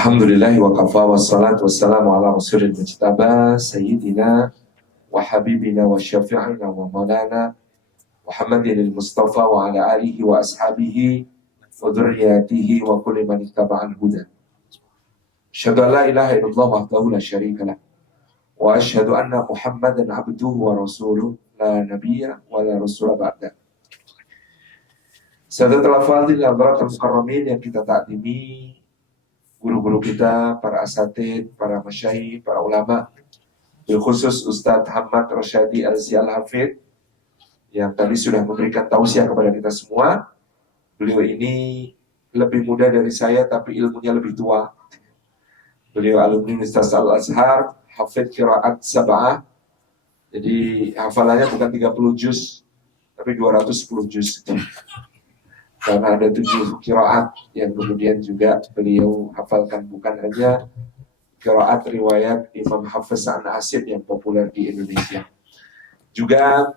Alhamdulillah wa kafa wassalatu wassalamu ala rasulil mujtaba sayyidina wa habibina wa syafi'ina wa maulana Muhammadin al-Mustafa wa ala alihi wa ashabihi wa dhurriyyatihi wa kulli man ittaba'al huda. Asyhadu an la ilaha illallah wahdahu la syarika lah wa asyhadu anna Muhammadan abduhu wa rasuluh la nabiyya wa la rasula ba'da. Sahadat al-fadhil al-baratul mukarramin yang kita takdimi, guru-guru kita, para asatid, para masyayikh, para ulama, khusus Ustadz Hamad Rasyadi Al-Zi Al-Hafid yang tadi sudah memberikan tausiah kepada kita semua. Beliau ini lebih muda dari saya tapi ilmunya lebih tua. Beliau alumni Universitas Al-Azhar, hafid qiraat sab'ah. Jadi hafalannya bukan 30 juz tapi 210 juz. Karena ada 7 qiraat yang kemudian juga beliau hafalkan, bukan hanya qiraat riwayat Imam Hafiz an Asim yang populer di Indonesia. Juga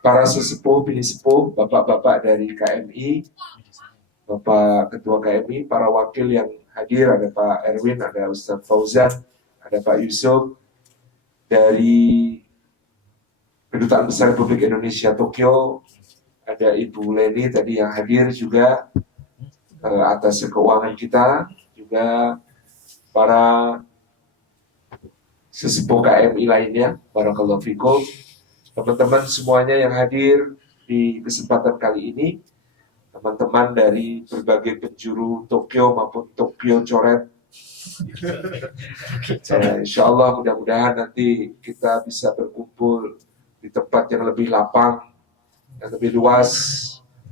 para sesepuh, bini sepuh, bapak-bapak dari KMI, Bapak Ketua KMI, para wakil yang hadir, ada Pak Erwin, ada Ustadz Fauzan, ada Pak Yusuf, dari Kedutaan Besar Republik Indonesia Tokyo, ada Ibu Leni tadi yang hadir juga atas keuangan kita, juga para sesepuh KMI lainnya, barakallahu fikum, teman-teman semuanya yang hadir di kesempatan kali ini, teman-teman dari berbagai penjuru Tokyo maupun Tokyo coret. Insya Allah mudah-mudahan nanti kita bisa berkumpul di tempat yang lebih lapang, yang lebih luas,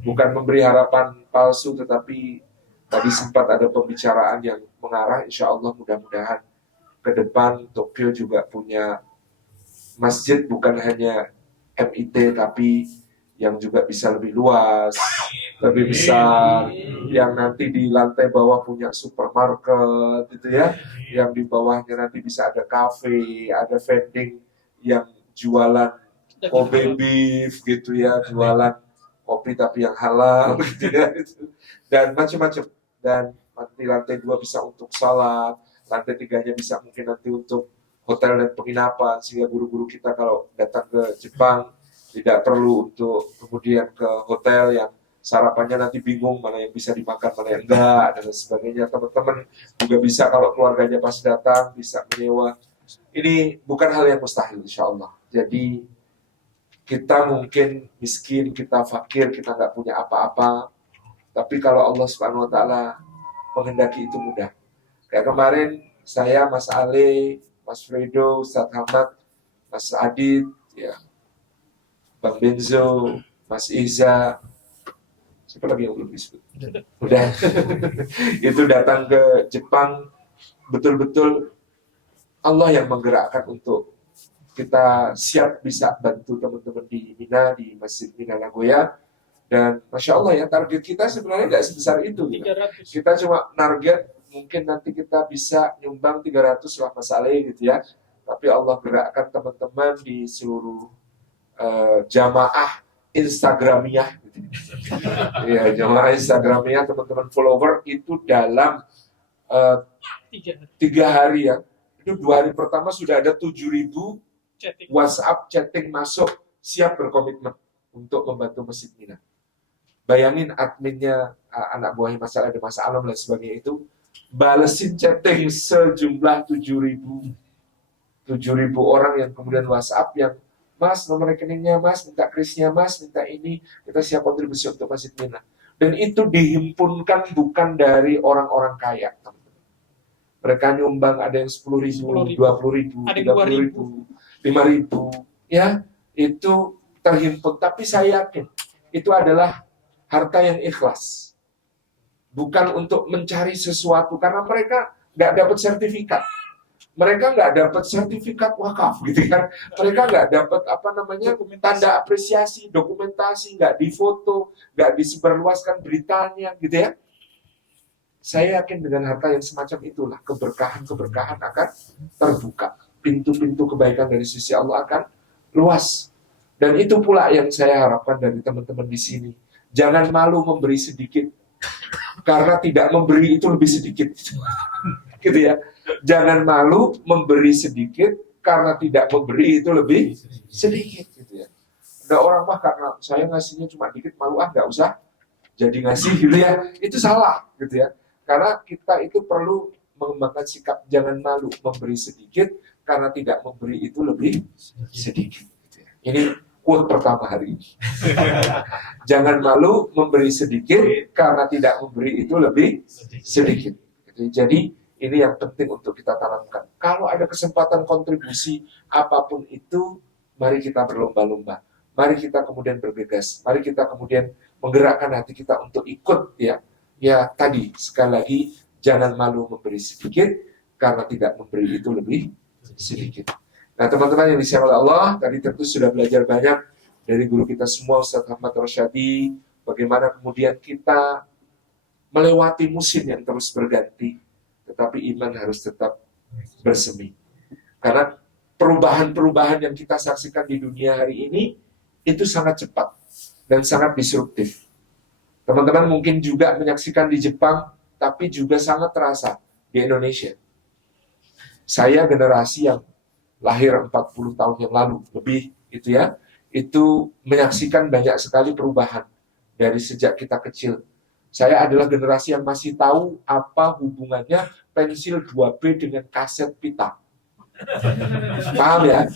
bukan memberi harapan palsu, tetapi tadi sempat ada pembicaraan yang mengarah, insya Allah mudah-mudahan ke depan Tokyo juga punya masjid, bukan hanya MIT, tapi yang juga bisa lebih luas, lebih besar, yang nanti di lantai bawah punya supermarket, gitu ya, yang di bawahnya nanti bisa ada cafe, ada vending yang jualan Kobe beef gitu ya, jualan kopi tapi yang halal gitu ya, dan macam-macam. Dan nanti lantai 2 bisa untuk salat, lantai 3-nya bisa mungkin nanti untuk hotel dan penginapan, sehingga guru-guru kita kalau datang ke Jepang tidak perlu untuk kemudian ke hotel yang sarapannya nanti bingung mana yang bisa dimakan, mana yang enggak, dan sebagainya. Teman-teman juga bisa kalau keluarganya pas datang bisa menyewa. Ini bukan hal yang mustahil insya Allah. Jadi kita mungkin miskin, kita fakir, kita nggak punya apa-apa, tapi kalau Allah Subhanahu Wa Taala menghendaki itu mudah. Kayak kemarin saya, Mas Ale, Mas Fredo, Ustadz Hamad, Mas Adit, ya, Bang Benzo, Mas Iza, siapa lagi yang belum disebut? Udah. Itu datang ke Jepang, betul-betul Allah yang menggerakkan untuk kita siap bisa bantu teman-teman di Mina, di Masjid Mina Nagoya. Dan Masya Allah ya, target kita sebenarnya nggak sebesar itu. Gitu. Kita cuma target mungkin nanti kita bisa nyumbang 300 lah Mas Ale gitu ya. Tapi Allah gerakkan teman-teman di seluruh jamaah Instagramiyah. Gitu. Ya, jamaah Instagramiyah, teman-teman follower itu dalam 3 hari ya. Itu 2 hari pertama sudah ada 7.000 WhatsApp chatting masuk, siap berkomitmen untuk membantu Masjid Mina. Bayangin adminnya anak buahnya Mas Ale, ada Mas Alam dan sebagainya itu balesin chatting sejumlah 7.000 orang yang kemudian WhatsApp yang Mas nomor rekeningnya Mas, minta krisnya Mas, minta ini, kita siap kontribusi untuk Masjid Mina. Dan itu dihimpunkan bukan dari orang-orang kaya, teman-teman. Mereka nyumbang ada yang 10.000, 20.000, 30.000, 5.000, ya, itu terhimpun. Tapi saya yakin itu adalah harta yang ikhlas, bukan untuk mencari sesuatu, karena mereka nggak dapat sertifikat, mereka nggak dapat sertifikat wakaf, gitu kan? Mereka nggak dapat tanda apresiasi, dokumentasi, nggak difoto, nggak disebarluaskan beritanya, gitu ya. Saya yakin dengan harta yang semacam itulah keberkahan akan terbuka. Pintu-pintu kebaikan dari sisi Allah akan luas. Dan itu pula yang saya harapkan dari teman-teman di sini. Jangan malu memberi sedikit. karena tidak memberi itu lebih sedikit. Gitu ya. Jangan malu memberi sedikit karena tidak memberi itu lebih sedikit gitu ya. Ada orang mah karena saya ngasihnya cuma dikit malu nggak usah jadi ngasih gitu ya. Itu salah gitu ya. Karena kita itu perlu mengembangkan sikap jangan malu memberi sedikit karena tidak memberi itu lebih sedikit. Gitu ya. Ini quote pertama hari ini. Jangan malu memberi sedikit karena tidak memberi itu lebih sedikit. Jadi ini yang penting untuk kita tanamkan. Kalau ada kesempatan kontribusi apapun itu, mari kita berlomba-lomba. Mari kita kemudian bergegas. Mari kita kemudian menggerakkan hati kita untuk ikut ya. Ya tadi sekali lagi jangan malu memberi sedikit karena tidak memberi itu lebih sedikit. Nah teman-teman yang disayang oleh Allah, tadi tentu sudah belajar banyak dari guru kita semua, Ustaz Ahmad Rosyadi, bagaimana kemudian kita melewati musim yang terus berganti, tetapi iman harus tetap bersemi. Karena perubahan-perubahan yang kita saksikan di dunia hari ini, itu sangat cepat dan sangat disruptif. Teman-teman mungkin juga menyaksikan di Jepang, tapi juga sangat terasa di Indonesia. Saya generasi yang lahir 40 tahun yang lalu, lebih itu ya, itu menyaksikan banyak sekali perubahan dari sejak kita kecil. Saya adalah generasi yang masih tahu apa hubungannya pensil 2B dengan kaset pita. Paham ya?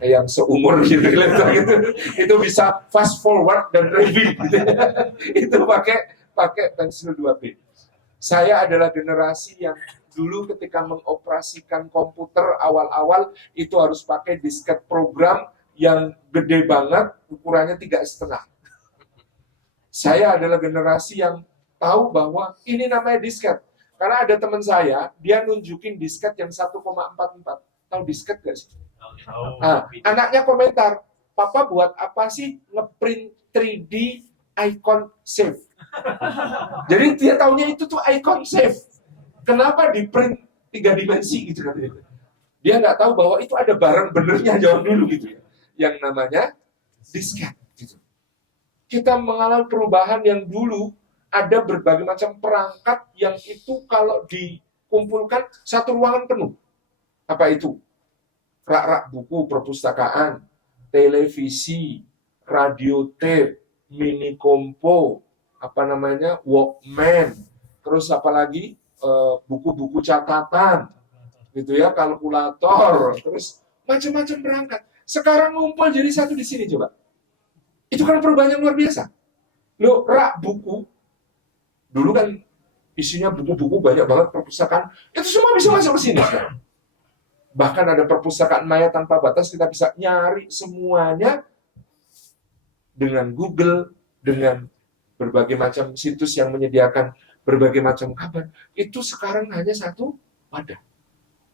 Yang seumur gitu, itu bisa fast forward dan rewind gitu. Itu pakai pensil 2B. Saya adalah generasi yang dulu ketika mengoperasikan komputer awal-awal itu harus pakai disket program yang gede banget, ukurannya 3,5. Saya adalah generasi yang tahu bahwa ini namanya disket. Karena ada teman saya, dia nunjukin disket yang 1,44. Tahu disket gak sih? Nah, anaknya komentar, Papa buat apa sih ngeprint 3D icon save? Jadi dia taunya itu tuh icon save. Kenapa di print 3 dimensi gitu kan? Dia nggak tahu bahwa itu ada barang benernya jauh dulu gitu ya, yang namanya disket. Gitu. Kita mengalami perubahan yang dulu ada berbagai macam perangkat yang itu kalau dikumpulkan satu ruangan penuh. Apa itu? Rak-rak buku perpustakaan, televisi, radio tape, mini kompo, Walkman, terus apalagi buku-buku catatan, gitu ya, kalkulator, terus macam-macam perangkat. Sekarang ngumpul jadi satu di sini coba. Itu kan perubahan yang luar biasa. Loh, rak buku, dulu kan isinya buku-buku banyak banget perpustakaan, itu semua bisa masuk ke sini sekarang. Bahkan ada perpustakaan maya tanpa batas, kita bisa nyari semuanya dengan Google, dengan berbagai macam situs yang menyediakan berbagai macam kabar. Itu sekarang hanya satu wadah.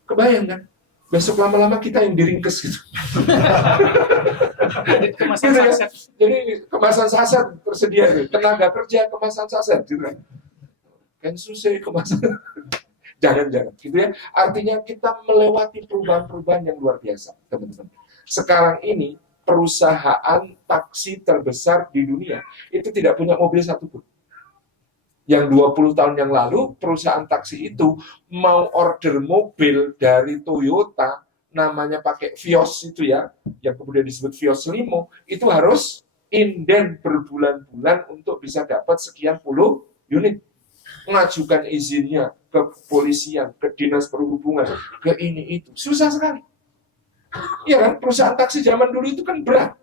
Kebayang kan? Besok lama-lama kita yang diringkes gitu. Kemasan gitu ya? saset. Jadi kemasan saset tersedia. Tenaga kerja kemasan saset. Gitu. Kan susah kemasan. Jangan-jangan. Gitu ya. Artinya kita melewati perubahan-perubahan yang luar biasa, teman-teman. Sekarang ini perusahaan taksi terbesar di dunia itu tidak punya mobil satupun. Yang 20 tahun yang lalu perusahaan taksi itu mau order mobil dari Toyota, namanya pakai Vios itu ya, yang kemudian disebut Vios Limo, itu harus inden berbulan-bulan untuk bisa dapat sekian puluh unit. Mengajukan izinnya ke kepolisian, ke dinas perhubungan, ke ini itu. Susah sekali. Iya kan, perusahaan taksi zaman dulu itu kan berat.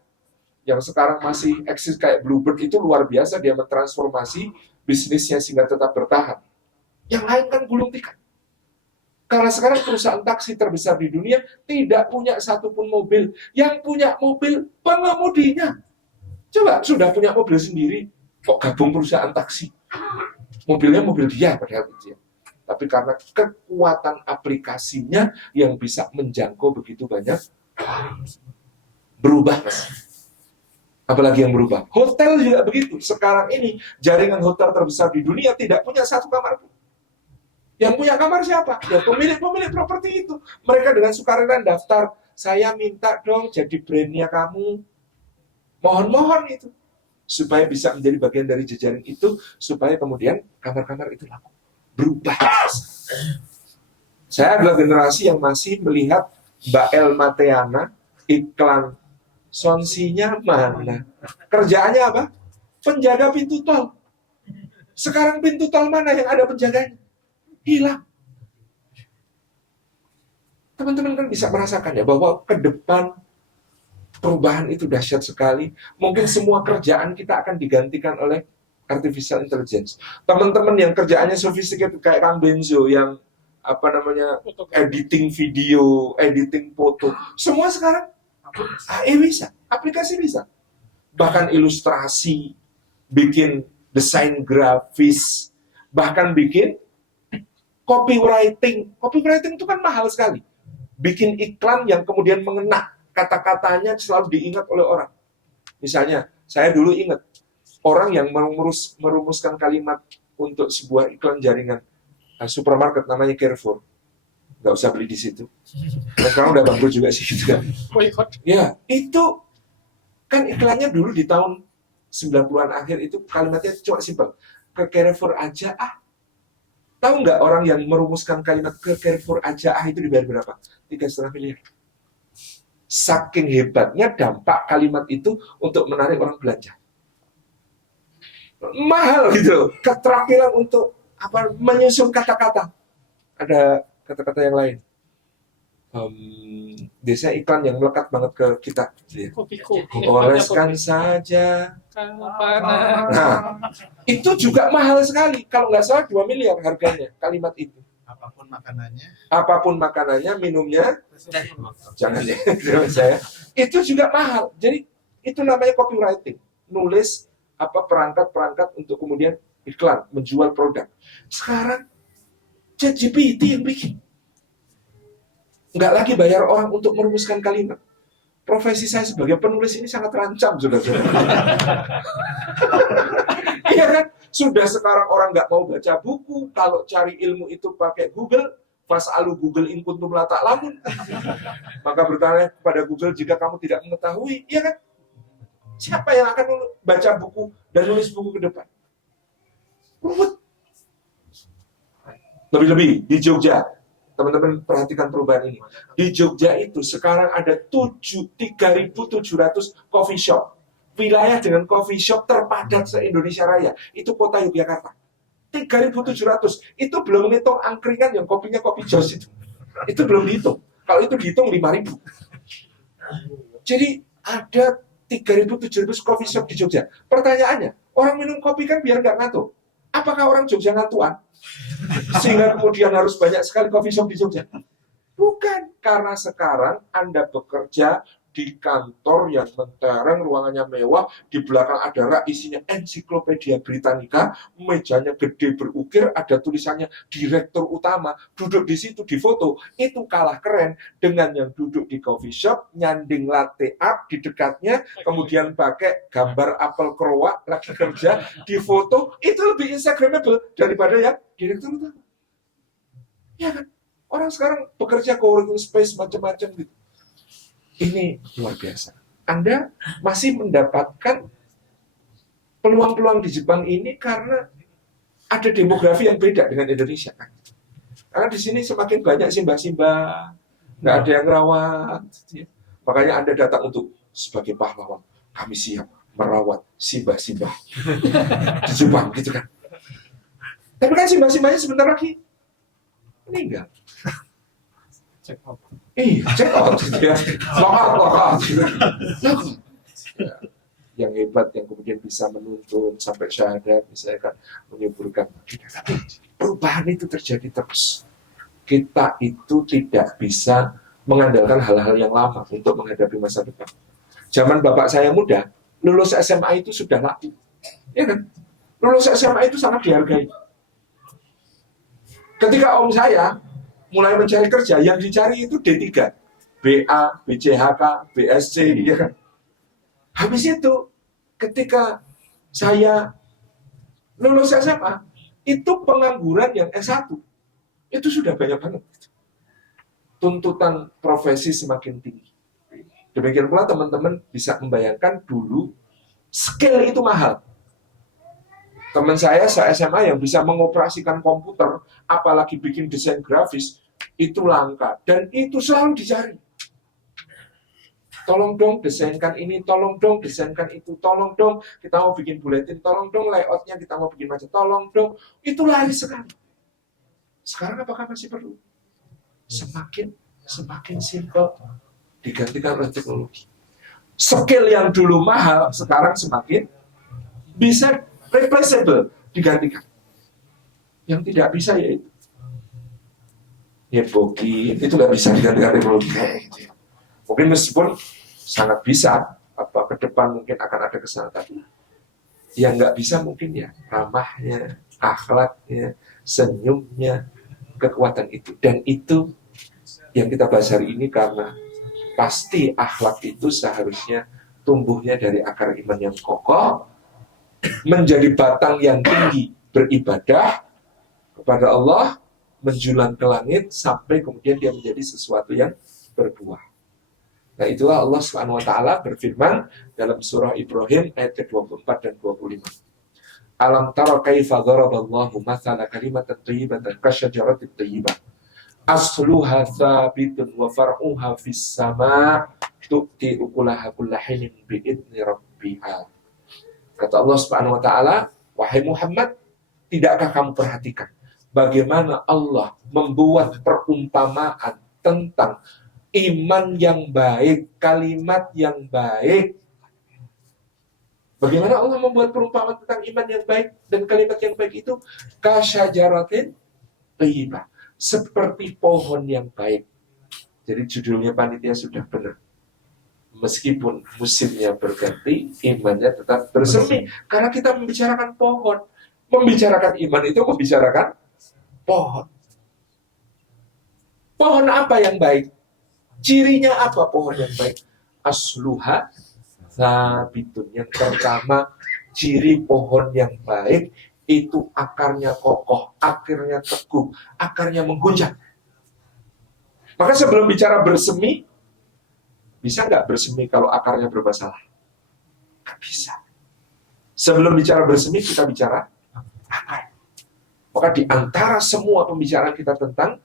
Yang sekarang masih eksis kayak Bluebird itu luar biasa, dia mentransformasi bisnisnya sehingga tetap bertahan. Yang lain kan gulung tikar. Karena sekarang perusahaan taksi terbesar di dunia tidak punya satupun mobil. Yang punya mobil pengemudinya. Coba, sudah punya mobil sendiri, kok gabung perusahaan taksi? Mobilnya mobil dia padahal gitu ya. Tapi karena kekuatan aplikasinya yang bisa menjangkau begitu banyak, berubah mas. Apalagi yang berubah. Hotel juga begitu. Sekarang ini jaringan hotel terbesar di dunia tidak punya satu kamar pun. Yang punya kamar siapa? Ya pemilik properti itu. Mereka dengan sukarela daftar, saya minta dong jadi brandnya kamu. Mohon-mohon itu. supaya bisa menjadi bagian dari jejaring itu, supaya kemudian kamar-kamar itu laku. Berubah. Saya adalah generasi yang masih melihat Mbak El Mateana iklan sonsinya mana. Kerjaannya apa? Penjaga pintu tol. Sekarang pintu tol mana yang ada penjaganya? Hilang. Teman-teman kan bisa merasakan ya bahwa ke depan perubahan itu dahsyat sekali. Mungkin semua kerjaan kita akan digantikan oleh artificial intelligence. Teman-teman yang kerjaannya sophisticated kayak Kang Benzo yang editing video, editing foto, semua sekarang AI bisa, aplikasi bisa. Bahkan ilustrasi, bikin desain grafis, bahkan bikin copywriting. Copywriting itu kan mahal sekali. Bikin iklan yang kemudian mengena, kata-katanya selalu diingat oleh orang. Misalnya, saya dulu ingat orang yang merumuskan kalimat untuk sebuah iklan jaringan supermarket namanya Carrefour. Nggak usah beli di situ. Nah, sekarang udah bangkrut juga sih gitu kan. Ya, itu kan iklannya dulu di tahun 90-an akhir itu kalimatnya cuma simpel. Ke Carrefour aja ah. Tahu nggak orang yang merumuskan kalimat ke Carrefour aja ah itu dibayar berapa? 3,5 miliar. Saking hebatnya dampak kalimat itu untuk menarik orang belanja. Mahal gitu. Keterampilan untuk menyusun kata-kata. Ada kata-kata yang lain. Biasanya iklan yang melekat banget ke kita. Oleskan saja. Nah, itu juga mahal sekali. Kalau nggak salah 2 miliar harganya kalimat itu. Apapun makanannya, minumnya, jangan ya, saya. Itu juga mahal. Jadi itu namanya copywriting. Nulis perangkat-perangkat untuk kemudian iklan, menjual produk. Sekarang ChatGPT yang bikin. Nggak lagi bayar orang untuk merumuskan kalimat. Profesi saya sebagai penulis ini sangat terancam, saudara-saudara. Iya kan? Sudah sekarang orang nggak mau baca buku, kalau cari ilmu itu pakai Google, fas'alu Google in kuntum la ta'lamun. Maka bertanya kepada Google jika kamu tidak mengetahui, iya kan? Siapa yang akan baca buku dan nulis buku ke depan? Lebih-lebih di Jogja, teman-teman perhatikan perubahan ini. Di Jogja itu sekarang ada 3.700 coffee shop. Wilayah dengan coffee shop terpadat se-Indonesia Raya. Itu kota Yogyakarta. 3.700. Itu belum ngitung angkringan yang kopinya kopi jos itu. Itu belum dihitung. Kalau itu dihitung 5.000. Jadi ada 3.700 coffee shop di Jogja. Pertanyaannya, orang minum kopi kan biar nggak ngantuk. Apakah orang Jogja ngantuan? Sehingga kemudian harus banyak sekali coffee shop di Jogja. Bukan, karena sekarang Anda bekerja di kantor yang mentereng, ruangannya mewah, di belakang ada rak isinya ensiklopedia Britannica, mejanya gede berukir, ada tulisannya direktur utama, duduk di situ di foto, itu kalah keren dengan yang duduk di coffee shop, nyanding latte art di dekatnya, kemudian pakai gambar apel kerowak, lagi kerja, di foto, itu lebih instagramable daripada yang direktur utama. Ya kan? Orang sekarang bekerja co-working space macam-macam gitu. Ini luar biasa. Anda masih mendapatkan peluang-peluang di Jepang ini karena ada demografi yang beda dengan Indonesia. Karena di sini semakin banyak simbah-simbah, nggak ada yang rawat. Makanya Anda datang untuk sebagai pahlawan. Kami siap merawat simbah-simbah di Jepang, gitu kan. Tapi kan simbah-simbahnya sebentar lagi meninggal. Check out gitu ya. Lock gitu. Yang hebat yang kemudian bisa menuntun sampai syahadat, misalnya kan menyuburkan. Tapi perubahan itu terjadi terus. Kita itu tidak bisa mengandalkan hal-hal yang lama untuk menghadapi masa depan. Zaman bapak saya muda, lulus SMA itu sudah laku. Ya kan? Lulus SMA itu sangat dihargai. Ketika om saya mulai mencari kerja, yang dicari itu D3, BA, BCHK, BSc, ya kan? Habis itu, ketika saya lulus SMA, itu pengangguran yang S1, itu sudah banyak banget. Tuntutan profesi semakin tinggi. Demikian pula teman-teman bisa membayangkan dulu Skill itu mahal. Teman saya se-SMA yang bisa mengoperasikan komputer, apalagi bikin desain grafis, itu langka. Dan itu selalu dicari. Tolong dong desainkan ini, tolong dong desainkan itu, tolong dong kita mau bikin buletin, tolong dong layoutnya kita mau bikin macam, tolong dong. Itu laris sekali. Sekarang apakah masih perlu? Semakin simple digantikan oleh teknologi. Skill yang dulu mahal sekarang semakin bisa replaceable, digantikan. Yang tidak bisa yaitu bogi, itu nggak bisa digantikan teknologi. Mungkin meskipun sangat bisa, ke depan mungkin akan ada kesana, tapi yang nggak bisa mungkin ya ramahnya, akhlaknya, senyumnya, kekuatan itu. Dan itu yang kita bahas hari ini, karena pasti akhlak itu seharusnya tumbuhnya dari akar iman yang kokoh, menjadi batang yang tinggi, beribadah kepada Allah, menjulang ke langit, sampai kemudian dia menjadi sesuatu yang berbuah. Nah, itulah Allah Subhanahu wa taala berfirman dalam surah Ibrahim ayat ke-24 dan 25. Alam tara kaifa daraballahu mathala kalimatan thayyibatan kasyajaratin thayyibah asluha tsabitun wa far'uha fis sama' tu'ti ukulaha kullahinin bi'idni rabbiha. Kata Allah Subhanahu wa taala, wahai Muhammad, tidakkah kamu perhatikan bagaimana Allah membuat perumpamaan tentang iman yang baik, kalimat yang baik. Bagaimana Allah membuat perumpamaan tentang iman yang baik dan kalimat yang baik itu? Kasyajaratin thayyibah, seperti pohon yang baik. Jadi judulnya panitia sudah benar. Meskipun musimnya berganti, imannya tetap bersemi. Karena kita membicarakan pohon. Membicarakan iman itu membicarakan pohon. Pohon apa yang baik? Cirinya apa pohon yang baik? Asluha tsabitun. Yang pertama, ciri pohon yang baik itu akarnya kokoh, akarnya teguh, akarnya mengguncang. Maka sebelum bicara bersemi, bisa nggak bersemi kalau akarnya bermasalah? Nggak bisa. Sebelum bicara bersemi, kita bicara akar. Maka di antara semua pembicaraan kita tentang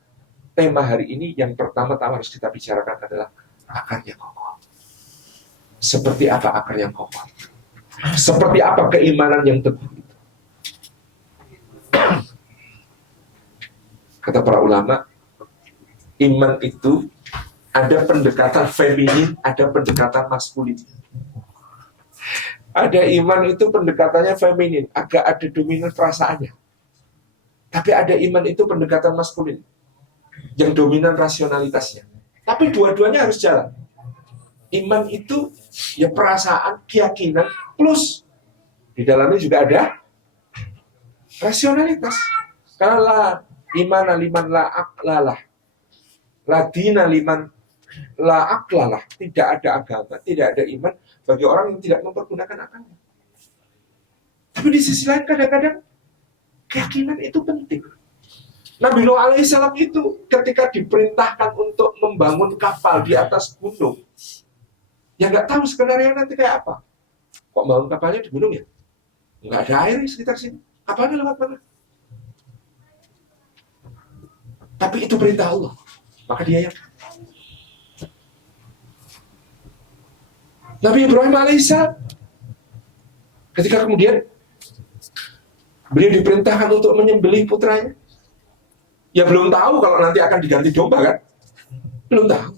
tema hari ini, yang pertama-tama harus kita bicarakan adalah akarnya kokoh. Seperti apa akar yang kokoh? Seperti apa keimanan yang teguh itu? Kata para ulama, iman itu ada pendekatan feminin, ada pendekatan maskulin. Ada iman itu pendekatannya feminin, agak ada dominan perasaannya. Tapi ada iman itu pendekatan maskulin, yang dominan rasionalitasnya. Tapi dua-duanya harus jalan. Iman itu ya perasaan, keyakinan, plus di dalamnya juga ada rasionalitas. Karena imana liman la aklalah, ladina liman la aklalah. Tidak ada agama, tidak ada iman bagi orang yang tidak mempergunakan akalnya. Tapi di sisi lain kadang-kadang keyakinan itu penting. Nabi Nuh alaihissalam itu ketika diperintahkan untuk membangun kapal di atas gunung, ya nggak tahu skenario nanti kayak apa. Kok bangun kapalnya di gunung ya? Nggak ada air di sekitar sini. Kapalnya lewat mana? Tapi itu perintah Allah. Maka dia yakin. Nabi Ibrahim alaihissalam ketika kemudian beliau diperintahkan untuk menyembelih putranya, ya belum tahu kalau nanti akan diganti domba kan? Belum tahu.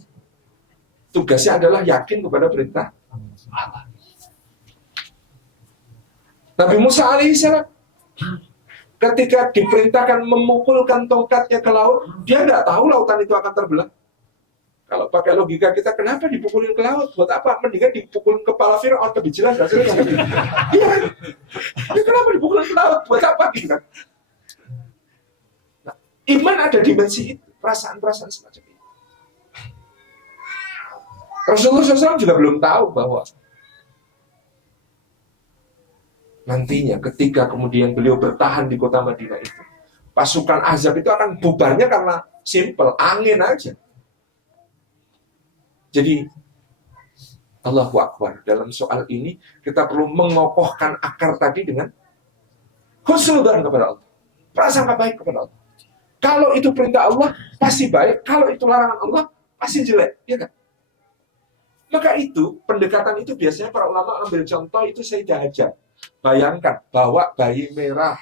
Tugasnya adalah yakin kepada perintah Allah. Nabi Musa alaihissalam ketika diperintahkan memukulkan tongkatnya ke laut, dia nggak tahu lautan itu akan terbelah. Kalau pakai logika kita, kenapa dipukulin ke laut? Buat apa? Mendingan dipukulin kepala Fir'aun, lebih jelas hasilnya. Iya. Ya, kenapa dipukulin ke laut? Buat apa? Gitu kan? Nah, iman ada dimensi itu, perasaan-perasaan semacam itu. Rasulullah SAW juga belum tahu bahwa nantinya ketika kemudian beliau bertahan di kota Madinah itu, pasukan Ahzab itu akan bubarnya karena simple, angin aja. Jadi Allahu Akbar. Dalam soal ini kita perlu mengokohkan akar tadi dengan husnudzan kepada Allah, prasangka baik kepada Allah. Kalau itu perintah Allah pasti baik, kalau itu larangan Allah pasti jelek, ya kan? Maka itu pendekatan itu biasanya para ulama ambil contoh itu Sayyidah Hajar. Bayangkan bawa bayi merah,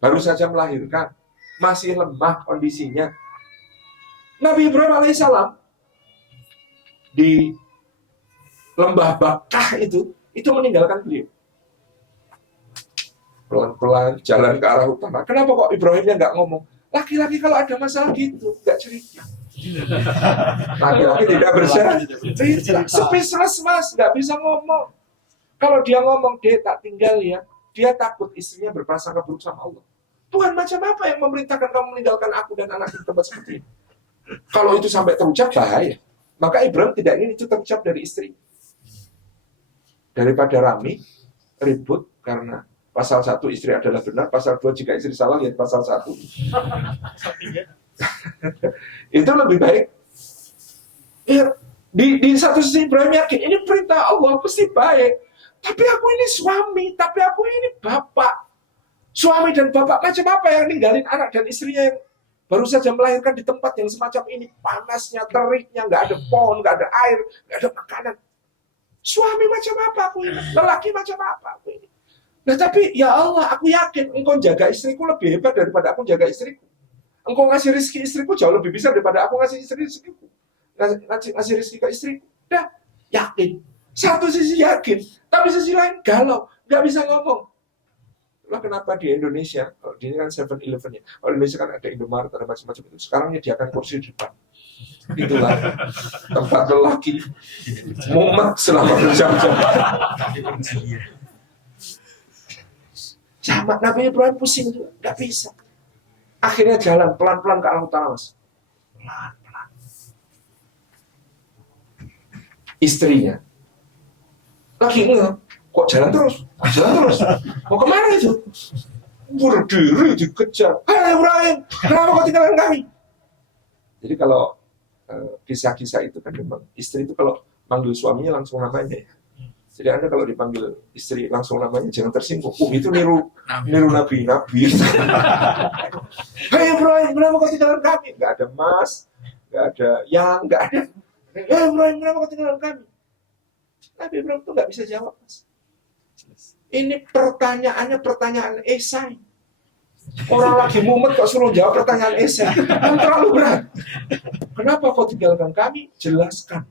baru saja melahirkan, masih lemah kondisinya. Nabi Ibrahim alaihissalam di lembah Bakah itu meninggalkan beliau. Pelan-pelan jalan ke arah utara. Kenapa kok Ibrahimnya nggak ngomong? Laki-laki kalau ada masalah gitu nggak cerita. Laki-laki tidak bercerita. Speechless mas, nggak bisa ngomong. Kalau dia ngomong, dia tak tinggal ya. Dia takut istrinya berprasangka buruk sama Allah. Tuhan macam apa yang memerintahkan kamu meninggalkan aku dan anak di tempat seperti ini? Kalau itu sampai terucap bahaya. Maka Ibrahim tidak ingin itu terucap dari istri. Daripada rame, ribut karena pasal 1 istri adalah benar, pasal 2 jika istri salah lihat pasal 1. Itu lebih baik. Ya, di satu sisi Ibrahim yakin ini perintah Allah pasti baik. Tapi aku ini suami, tapi aku ini bapak. Suami dan bapak macam apa yang ninggalin anak dan istrinya yang baru saja melahirkan di tempat yang semacam ini, panasnya, teriknya, nggak ada pohon, nggak ada air, nggak ada makanan. Suami macam apa aku ini? Lelaki macam apa aku ini? Nah tapi ya Allah, aku yakin engkau jaga istriku lebih hebat daripada aku jaga istriku. Engkau ngasih rezeki istriku jauh lebih bisa daripada aku ngasih rezekiku. Ngasih rezeki ke istriku. Dah, yakin. Satu sisi yakin, tapi sisi lain galau, nggak bisa ngomong. Itulah kenapa di Indonesia, kalau di ini kan 7-Eleven ya, kalau di Indonesia kan ada Indomaret, ada macam-macam itu. Sekarang nyediakan kursi di depan. Itulah tempat lelaki mumet selama berjam-jam. Sama Nabi Ibrahim pusing juga, nggak bisa. Akhirnya jalan pelan-pelan ke arah utara, mas. Pelan-pelan. Istrinya lagi kok jalan terus, mau kemana itu? Berdiri dikejar. Hai Ibrahim, kenapa kau tinggalkan kami? Jadi kalau kisah-kisah itu kan memang istri itu kalau manggil suaminya langsung namanya ya. Jadi Anda kalau dipanggil istri langsung namanya jangan tersinggung. Itu niru nabi. Hai Ibrahim, kenapa kau tinggalkan kami? Gak ada mas, gak ada yang, gak ada. Hai Ibrahim, kenapa kau tinggalkan kami? Nabi Ibrahim itu nggak bisa jawab, mas. Ini pertanyaan esai. Orang lagi mumet kok suruh jawab pertanyaan esai. Kan terlalu berat. Kenapa kau tinggalkan kami? Jelaskan.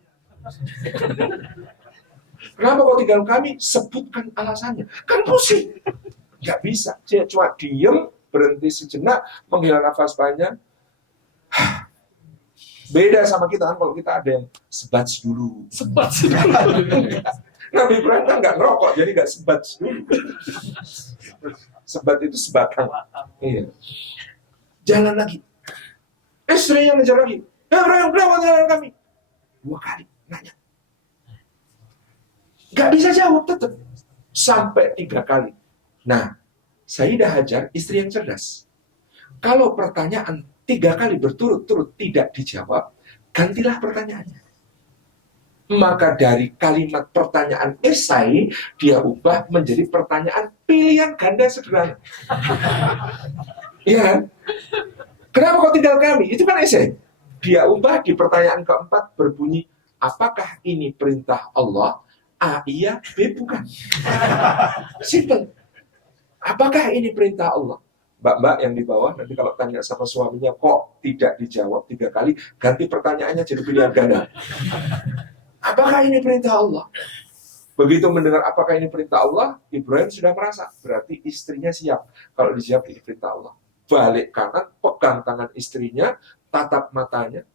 Kenapa kau tinggalkan kami? Sebutkan alasannya. Kan pusing. Nggak bisa. Dia cuma diem, berhenti sejenak, menghela nafas panjang. Beda sama kita kan, kalau kita ada yang sebats dulu. Nabi Ibrahim kan nggak ngerokok, jadi nggak sebats dulu. Sebat itu sebatang. Iya. Jalan lagi. Istrinya ngejar lagi. Ibrahim, kenapa jalan kami? 2 kali nanya. Nggak bisa jawab tetap. Sampai 3 kali. Nah, Sayyidah Hajar, istri yang cerdas. Kalau pertanyaan 3 kali berturut-turut tidak dijawab, gantilah pertanyaannya. Maka dari kalimat pertanyaan esai, dia ubah menjadi pertanyaan pilihan ganda sederhana. Iya kan? Kenapa kau tinggal kami? Itu kan esai. Dia ubah di pertanyaan keempat berbunyi, apakah ini perintah Allah? A, iya, B, bukan. Simple. Apakah ini perintah Allah? Mbak-mbak yang di bawah, nanti kalau tanya sama suaminya, kok tidak dijawab 3 kali, ganti pertanyaannya jadi pilihan ganda. Apakah ini perintah Allah? Begitu mendengar apakah ini perintah Allah, Ibrahim sudah merasa, berarti istrinya siap. Kalau dijawab ini perintah Allah. Balik kanan, pegang tangan istrinya, tatap matanya.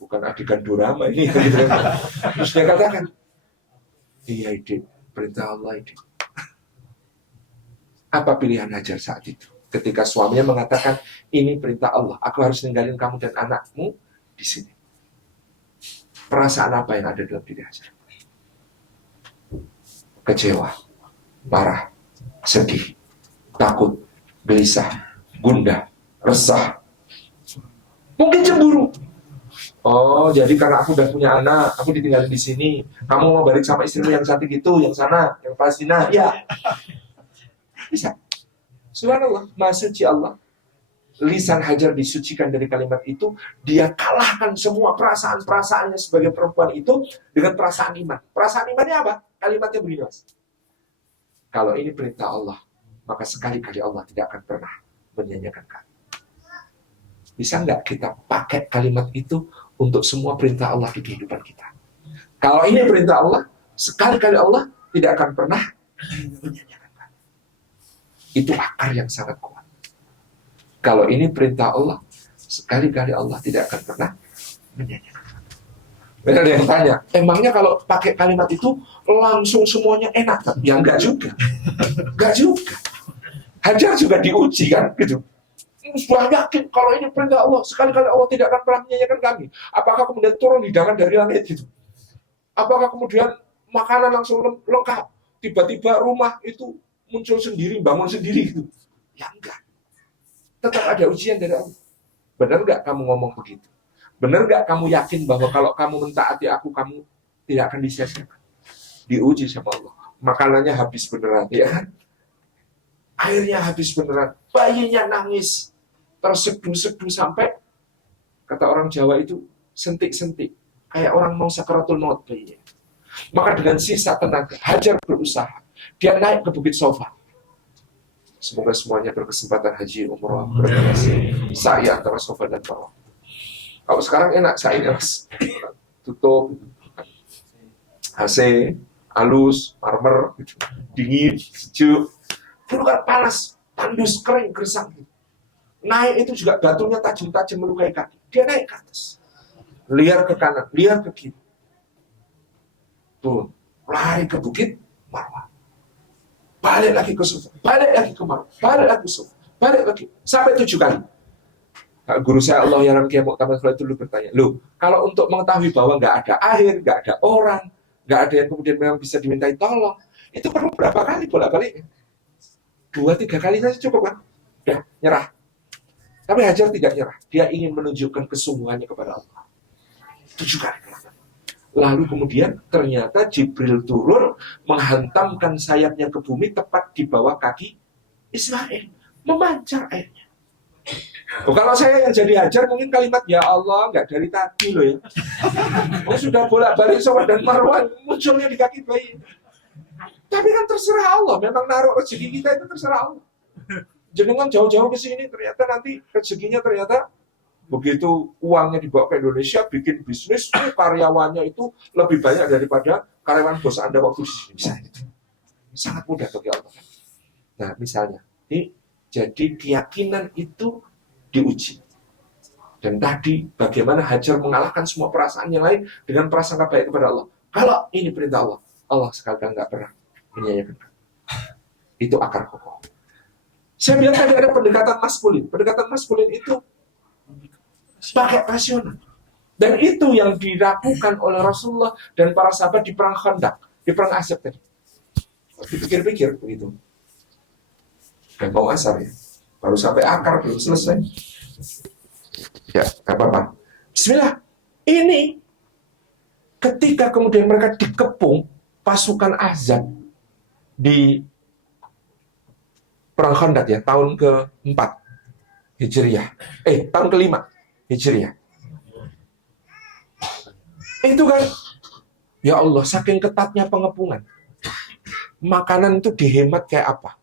Bukan adegan drama ini. Terus dia katakan, iya ini perintah Allah ini. Apa pilihan Hajar saat itu? Ketika suaminya mengatakan, ini perintah Allah, aku harus ninggalin kamu dan anakmu di sini. Perasaan apa yang ada dalam diri Hajar? Kecewa, marah, sedih, takut, gelisah, gundah, resah. Mungkin cemburu. Oh, jadi karena aku udah punya anak, aku ditinggalin di sini. Kamu mau balik sama istrimu yang cantik itu, yang sana, yang Palestina? Ya, bisa. Subhanallah, Maha Suci Allah. Lisan Hajar disucikan dari kalimat itu, dia kalahkan semua perasaan-perasaannya sebagai perempuan itu dengan perasaan iman. Perasaan imannya apa? Kalimatnya begini, Mas. Kalau ini perintah Allah, maka sekali-kali Allah tidak akan pernah menyanyiakan kami. Bisa nggak kita pakai kalimat itu untuk semua perintah Allah di kehidupan kita? Kalau ini perintah Allah, sekali-kali Allah tidak akan pernah menyanyiakan kami. Itu akar yang sangat kuat. Kalau ini perintah Allah, sekali-kali Allah tidak akan pernah menyanyiakan kami. Benar yang tanya, emangnya kalau pakai kalimat itu langsung semuanya enak? Ya enggak juga. Enggak juga. Hajar juga diuji kan gitu. Sudah yakin kalau ini perintah Allah, sekali-kali Allah tidak akan pernah menyanyiakan kami. Apakah kemudian turun hidangan dari langit gitu? Apakah kemudian makanan langsung lengkap? Tiba-tiba rumah itu muncul sendiri, bangun sendiri gitu? Ya enggak. Tetap ada ujian dari Allah. Benar nggak kamu ngomong begitu? Benar nggak kamu yakin bahwa kalau kamu mentaati aku, kamu tidak akan disia-siakan? Diuji sama Allah. Makanannya habis beneran, ya kan? Airnya habis beneran. Bayinya nangis. Terseduh-seduh sampai, kata orang Jawa itu, sentik-sentik. Kayak orang mau sakaratul maut bayinya. Maka dengan sisa tenaga, Hajar berusaha. Dia naik ke Bukit Sofa. Semoga semuanya berkesempatan haji umroh berkreasi. Sa'i antara Sofa dan Marwah. Kalau sekarang enak sa'i, Mas. Tutup AC, halus, marmer, dingin, sejuk. Dulu kan panas, tandus, kering, gersang. Naik itu juga batunya tajam-tajam melukai kaki. Dia naik ke atas. Liar ke kanan, liar ke kiri. Turun, lari ke Bukit Marwah. Balik lagi ke Sofa, balik lagi ke Marwah, balik lagi ke Sofa, balik lagi. Sampai 7 kali. Guru saya Allah Yaram Kiai Mu'tamar itu dulu bertanya, loh, kalau untuk mengetahui bahwa nggak ada air, nggak ada orang, nggak ada yang kemudian memang bisa dimintai tolong, itu perlu berapa kali bolak-balik? 2-3 kali saja cukup kan? Ya, nyerah. Tapi Hajar tidak nyerah. Dia ingin menunjukkan kesungguhannya kepada Allah. 7 kali. Lalu kemudian ternyata Jibril turun menghantamkan sayapnya ke bumi tepat di bawah kaki Ismail. Memancar airnya. Kalau saya yang jadi Hajar mungkin kalimat ya Allah nggak dari tadi loh ya. Oh sudah bolak-balik Sofa dan Marwah munculnya di kaki bayi. Tapi kan terserah Allah. Memang naruh rezeki kita itu terserah Allah. Jenengan jauh-jauh ke sini ternyata nanti rezekinya ternyata begitu uangnya dibawa ke Indonesia, bikin bisnis, karyawannya itu lebih banyak daripada karyawan bos Anda waktu di sini. Misalnya itu. Sangat mudah bagi Allah. Nah, misalnya, ini jadi keyakinan itu diuji. Dan tadi bagaimana Hajar mengalahkan semua perasaan yang lain dengan prasangka baik kepada Allah. Kalau ini perintah Allah, Allah sekali-kali nggak pernah menyanyiakan. Itu akar kokoh. Saya bilang tadi ada pendekatan maskulin. Pendekatan maskulin itu pakai rasional. Dan itu yang dilakukan oleh Rasulullah dan para sahabat di perang Khandaq, di perang Ahzab tadi. Dipikir-pikir begitu. Dan mau asar ya. Baru sampai akar belum selesai. Ya, gak apa-apa. Bismillah. Ini ketika kemudian mereka dikepung pasukan Ahzab di perang Khandaq ya, tahun ke-4 Hijriah. Tahun ke-5 Hijriah. Itu kan, ya Allah, saking ketatnya pengepungan. Makanan itu dihemat kayak apa?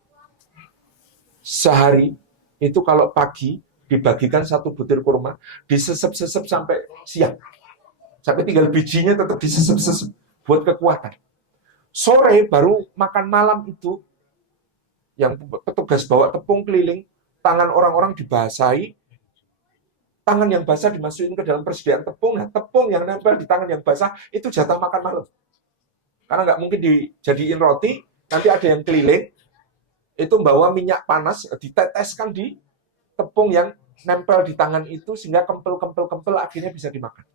Sehari itu kalau pagi dibagikan 1 butir kurma, disesep-sesep sampai siang. Sampai tinggal bijinya tetap disesep-sesep buat kekuatan. Sore baru makan malam itu, yang petugas bawa tepung keliling, tangan orang-orang dibasahi, tangan yang basah dimasukin ke dalam persediaan tepung. Nah, tepung yang nempel di tangan yang basah itu jatah makan malam. Karena nggak mungkin dijadiin roti, nanti ada yang keliling, itu bawa minyak panas, diteteskan di tepung yang nempel di tangan itu, sehingga kempel akhirnya bisa dimakan.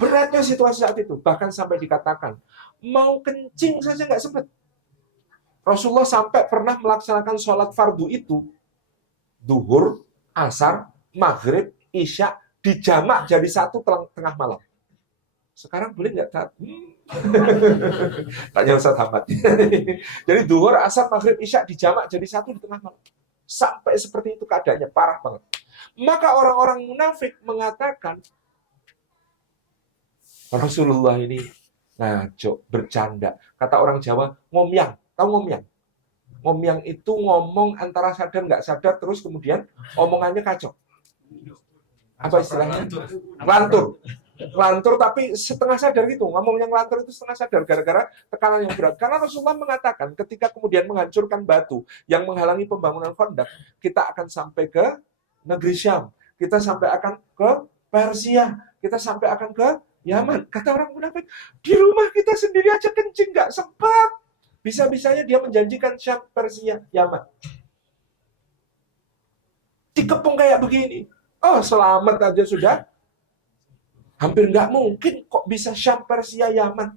Beratnya situasi saat itu, bahkan sampai dikatakan, mau kencing saja nggak sempat. Rasulullah sampai pernah melaksanakan sholat fardu itu, duhur, asar, maghrib, isya, dijamak jadi satu tengah malam. Sekarang boleh nggak, Tat? Tanya Ustaz Hamad. Jadi duhur, asar, maghrib, isya dijamak jadi satu di tengah malam. Sampai seperti itu keadaannya, parah banget. Maka orang-orang munafik mengatakan, Rasulullah ini ngaco, bercanda. Kata orang Jawa, ngomyang. Tahu ngomyang? Ngomyang itu ngomong antara sadar nggak sadar, terus kemudian omongannya kacau. Apa istilahnya? Lantur. Lantur tapi setengah sadar gitu. Ngomong yang lantur itu setengah sadar gara-gara tekanan yang berat. Karena Rasulullah mengatakan ketika kemudian menghancurkan batu yang menghalangi pembangunan Khandaq, kita akan sampai ke negeri Syam. Kita sampai akan ke Persia. Kita sampai akan ke Yaman. Kata orang munafik, di rumah kita sendiri aja kencing nggak sempat. Bisa-bisanya dia menjanjikan Syam, Persia, Yaman. Dikepung kayak begini. Oh, selamat aja sudah. Hampir nggak mungkin kok bisa Syam, Persia, Yaman.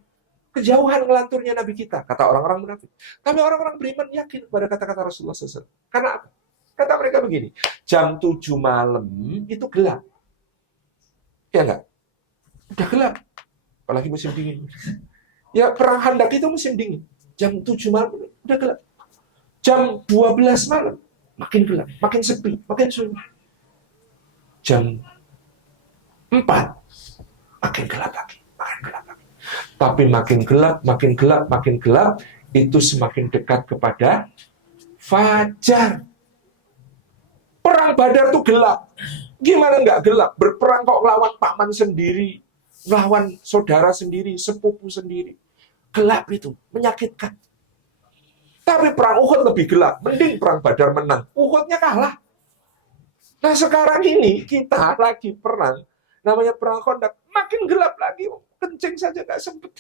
Kejauhan ngelanturnya Nabi kita, kata orang-orang munafik. Tapi orang-orang beriman yakin pada kata-kata Rasulullah SAW. Karena apa? Kata mereka begini, jam 7 malam itu gelap. Ya nggak? Udah gelap. Apalagi musim dingin. Ya perang Khandaq itu musim dingin. Jam 7 malam udah gelap. Jam 12 malam makin gelap, makin sepi, makin sunyi. Jam 4 makin gelap lagi, makin gelap lagi. Tapi makin gelap, makin gelap, makin gelap, itu semakin dekat kepada fajar. Perang Badar tuh gelap. Gimana nggak gelap? Berperang kok lawan paman sendiri, lawan saudara sendiri, sepupu sendiri. Gelap itu, menyakitkan. Tapi perang Uhud lebih gelap. Mending perang Badar menang. Uhudnya kalah. Nah sekarang ini kita lagi perang, namanya perang Khandaq, makin gelap lagi. Kencing saja nggak sempet.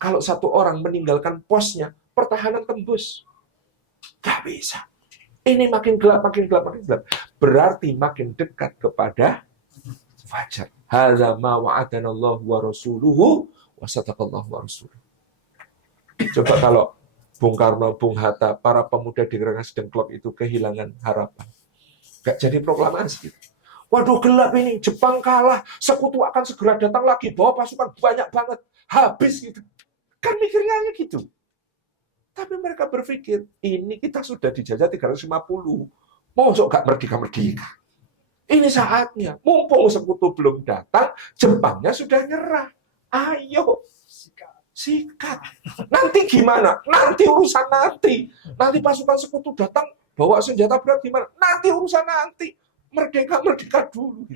Kalau satu orang meninggalkan posnya, pertahanan tembus. Nggak bisa. Ini makin gelap, makin gelap, makin gelap. Berarti makin dekat kepada fajar. Hadza ma wa'adanallahu wa rasuluhu wa sadaqallahu wa rasuluhu. Coba kalau Bung Karno, Bung Hatta, para pemuda di Rengas Dengklok itu kehilangan harapan. Gak jadi proklamasi. Waduh gelap ini, Jepang kalah, sekutu akan segera datang lagi, bawa pasukan banyak banget, habis gitu. Kan mikirnya gitu. Tapi mereka berpikir, ini kita sudah dijajah 350. Mosok gak merdeka-merdeka. Ini saatnya. Mumpung sekutu belum datang, Jepangnya sudah nyerah. Ayo. Sikat. Nanti gimana? Nanti urusan nanti. Nanti pasukan sekutu datang, bawa senjata berat gimana? Nanti urusan nanti. Merdeka-merdeka dulu.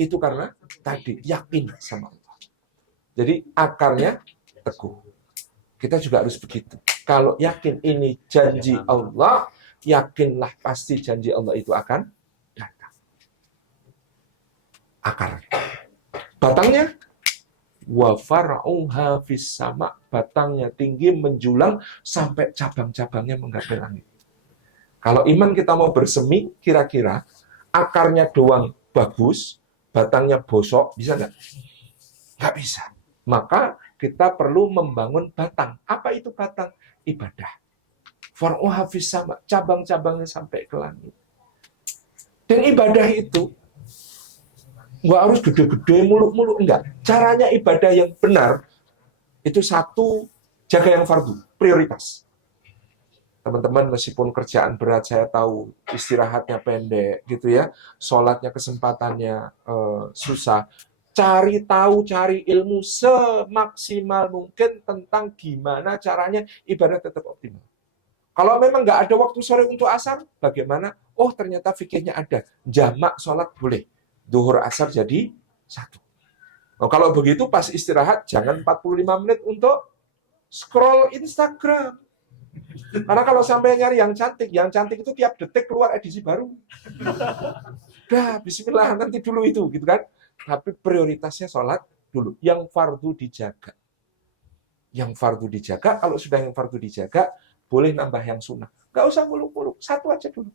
Itu karena tadi yakin sama Allah. Jadi akarnya teguh. Kita juga harus begitu. Kalau yakin ini janji Allah, yakinlah pasti janji Allah itu akan datang. Akarnya. Batangnya, wa far'uha fis sama, batangnya tinggi menjulang sampai cabang-cabangnya menggapai langit. Kalau iman kita mau bersemi, kira-kira akarnya doang bagus, batangnya bosok, bisa nggak? Nggak bisa. Maka kita perlu membangun batang. Apa itu batang? Ibadah. Far'uha fis sama, cabang-cabangnya sampai ke langit. Dan ibadah itu nggak harus gede-gede, muluk-muluk, enggak. Caranya ibadah yang benar, itu satu, jaga yang fardu, prioritas. Teman-teman, meskipun kerjaan berat, saya tahu istirahatnya pendek, gitu ya, sholatnya kesempatannya susah, cari tahu, cari ilmu semaksimal mungkin tentang gimana caranya ibadah tetap optimal. Kalau memang nggak ada waktu sore untuk asar, bagaimana? Oh, ternyata fikihnya ada. Jamak sholat boleh. Duhur asar jadi satu. Oh, kalau begitu pas istirahat, jangan 45 menit untuk scroll Instagram. Karena kalau sampai nyari yang cantik itu tiap detik keluar edisi baru. Dah, bismillah, nanti dulu itu, gitu kan. Tapi prioritasnya sholat dulu. Yang fardu dijaga. Yang fardu dijaga, kalau sudah yang fardu dijaga, boleh nambah yang sunnah. Nggak usah muluk-muluk, satu aja dulu.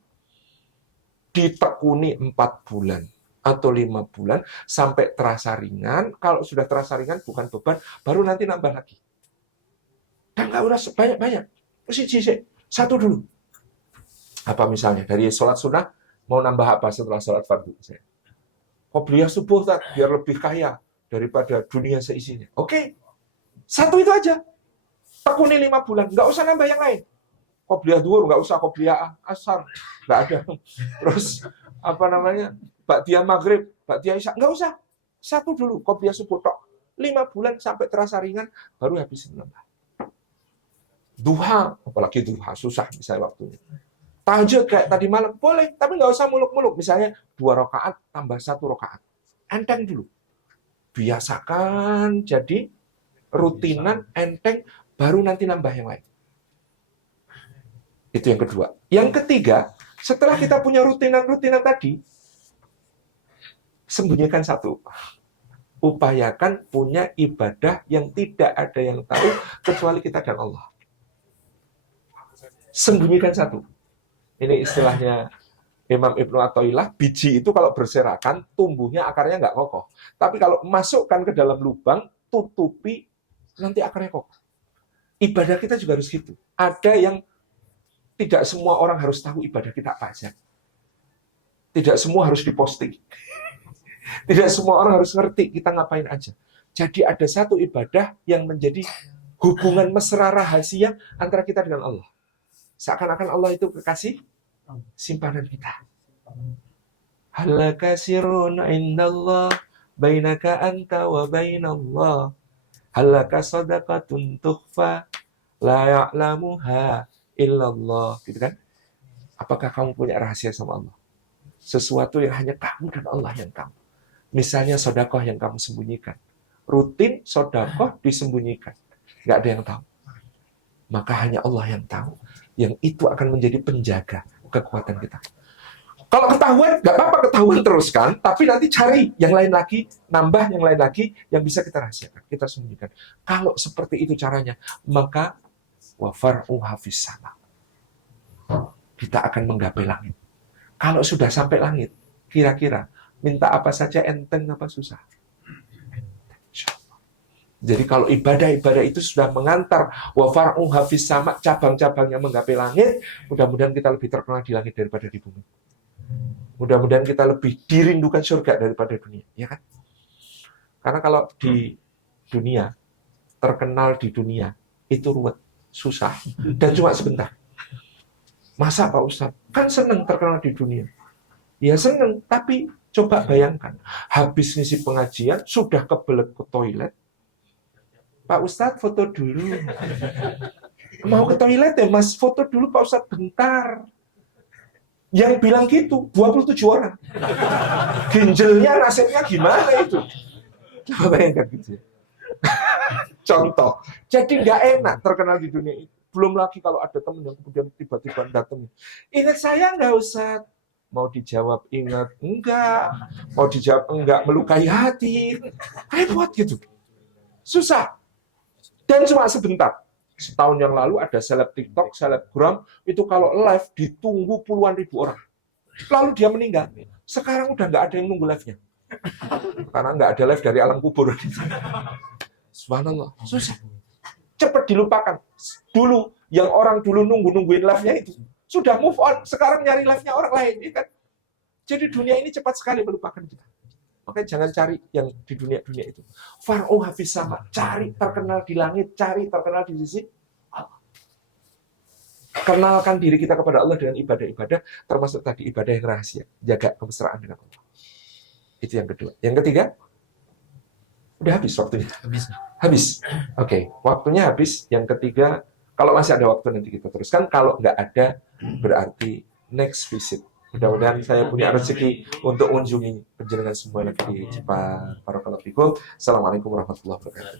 Ditekuni 4 bulan atau 5 bulan, sampai terasa ringan. Kalau sudah terasa ringan, bukan beban, baru nanti nambah lagi. Dan nggak usah banyak-banyak. Satu dulu. Apa misalnya, dari sholat sunnah, mau nambah apa setelah sholat fardu? Qobliyah subuh biar lebih kaya daripada dunia seisinya. Oke. Satu itu aja. Tekuni 5 bulan, nggak usah nambah yang lain. Qobliyah duhur nggak usah, qobliyah asar nggak ada. Terus ba'diyah maghrib, ba'diyah isya nggak usah. Satu dulu, qobliyah subuh tok. 5 bulan sampai terasa ringan, baru habisin nambah. Duha, apalagi duha susah misalnya waktunya. Tahajud kayak tadi malam boleh, tapi nggak usah muluk-muluk. Misalnya 2 rakaat tambah 1 rakaat. Enteng dulu. Biasakan jadi rutinan, enteng, baru nanti nambah yang lain. Itu yang kedua. Yang ketiga, setelah kita punya rutinan-rutinan tadi, sembunyikan satu. Upayakan punya ibadah yang tidak ada yang tahu kecuali kita dan Allah. Sembunyikan satu. Ini istilahnya Imam Ibnu Athaillah, biji itu kalau berserakan, tumbuhnya akarnya nggak kokoh. Tapi kalau masukkan ke dalam lubang, tutupi, nanti akarnya kokoh. Ibadah kita juga harus gitu. Ada yang tidak semua orang harus tahu ibadah kita apa aja. Tidak semua harus diposting. Tidak semua orang harus ngerti kita ngapain aja. Jadi ada satu ibadah yang menjadi hubungan mesra rahasia antara kita dengan Allah. Seakan-akan Allah itu kekasih simpanan kita. Halaka sirrun indallah bainaka anta wa bainallah. Halaka sadaqatun tukhfa la ya'lamuha illallah, gitu kan? Apakah kamu punya rahasia sama Allah? Sesuatu yang hanya kamu dan Allah yang tahu. Misalnya sedekah yang kamu sembunyikan. Rutin sedekah disembunyikan. Nggak ada yang tahu. Maka hanya Allah yang tahu. Yang itu akan menjadi penjaga kekuatan kita. Kalau ketahuan, nggak apa-apa ketahuan teruskan, tapi nanti cari yang lain lagi, nambah yang lain lagi, yang bisa kita rahasiakan, kita sembunyikan. Kalau seperti itu caranya, maka wa far'u hafiz sama. Kita akan menggapai langit. Kalau sudah sampai langit, kira-kira minta apa saja enteng apa susah? Jadi kalau ibadah-ibadah itu sudah mengantar wa far'u hafiz sama, cabang-cabangnya menggapai langit, mudah-mudahan kita lebih terkenal di langit daripada di bumi. Mudah-mudahan kita lebih dirindukan surga daripada dunia, ya kan? Karena kalau di dunia, terkenal di dunia, itu ruwet, susah, dan cuma sebentar. Masa Pak Ustadz? Kan seneng terkenal di dunia. Ya seneng, tapi coba bayangkan, habis ngisi pengajian, sudah kebelet ke toilet, Pak Ustadz foto dulu. Mau ke toilet ya Mas, foto dulu Pak Ustadz bentar. Yang bilang gitu, 27 orang. Ginjalnya, nasibnya gimana itu? Coba bayangkan gitu ya. Contoh. Jadi nggak enak terkenal di dunia itu. Belum lagi kalau ada teman yang kemudian tiba-tiba datang. Ingat saya nggak usah. Mau dijawab ingat enggak. Mau dijawab enggak melukai hati. Repot gitu. Susah. Dan cuma sebentar. Setahun yang lalu ada seleb TikTok, selebgram, itu kalau live ditunggu puluhan ribu orang. Lalu dia meninggal. Sekarang udah nggak ada yang nunggu live-nya. Karena nggak ada live dari alam kubur. Subhanallah. Susah. Cepat dilupakan. Dulu, yang orang dulu nungguin live-nya itu, sudah move on. Sekarang nyari live-nya orang lain. Ya kan? Jadi dunia ini cepat sekali melupakan kita. Makanya jangan cari yang di dunia-dunia itu. Far'u hafiz sama. Cari terkenal di langit. Cari terkenal di sisi Allah. Kenalkan diri kita kepada Allah dengan ibadah-ibadah. Termasuk tadi ibadah yang rahasia. Jaga kemesraan dengan Allah. Itu yang kedua. Yang ketiga, udah habis waktunya. Habis. Oke, waktunya habis. Yang ketiga, kalau masih ada waktu nanti kita teruskan. Kalau nggak ada, berarti next visit. Mudah-mudahan saya punya rezeki untuk mengunjungi penjenengan semua lagi di Jepang. Barakallahu fikum. Assalamualaikum warahmatullahi wabarakatuh.